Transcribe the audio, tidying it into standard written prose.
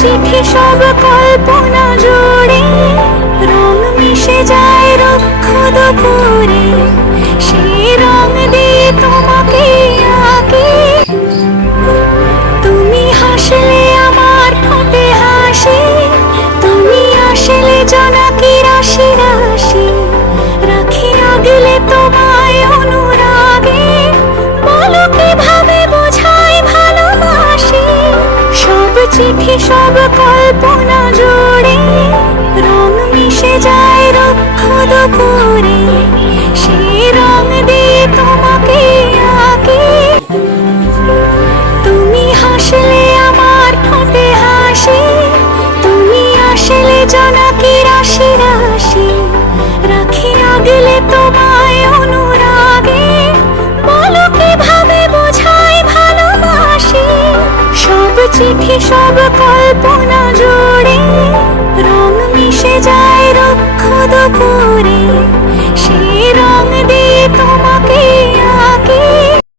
চিঠি সব কল্পনা জুড়ে রং মিশে যায় রুক্ষ দুপুরে, সেই রং দিয়ে তোমাকে আঁকি। তুমি হাসলে আমার ঠোঁটে হাসি, তুমি আসলে জোনাকি রাশি রাশি, রাখি আগলে তোমায় অনুরাগে, বলো কিভাবে বোঝাই ভালোবাসি। সব চিঠি সব কল্পনা জুড়ে রং মিশে যায় রুক্ষ দুপুরে, সেই রং দিয়ে তোমাকে আঁকি। তুমি হাসলে আমার ঠোঁটে হাসি, তুমি আসলে জোনাকি রাশি রাশি, রাখি আগলে তোমায় অনুরাগে, বলো কিভাবে বোঝাই ভালোবাসি। সব চিঠি সব কল্পনা জুড়ে রং মিশে যায় রুক্ষ দুপুরে, সেই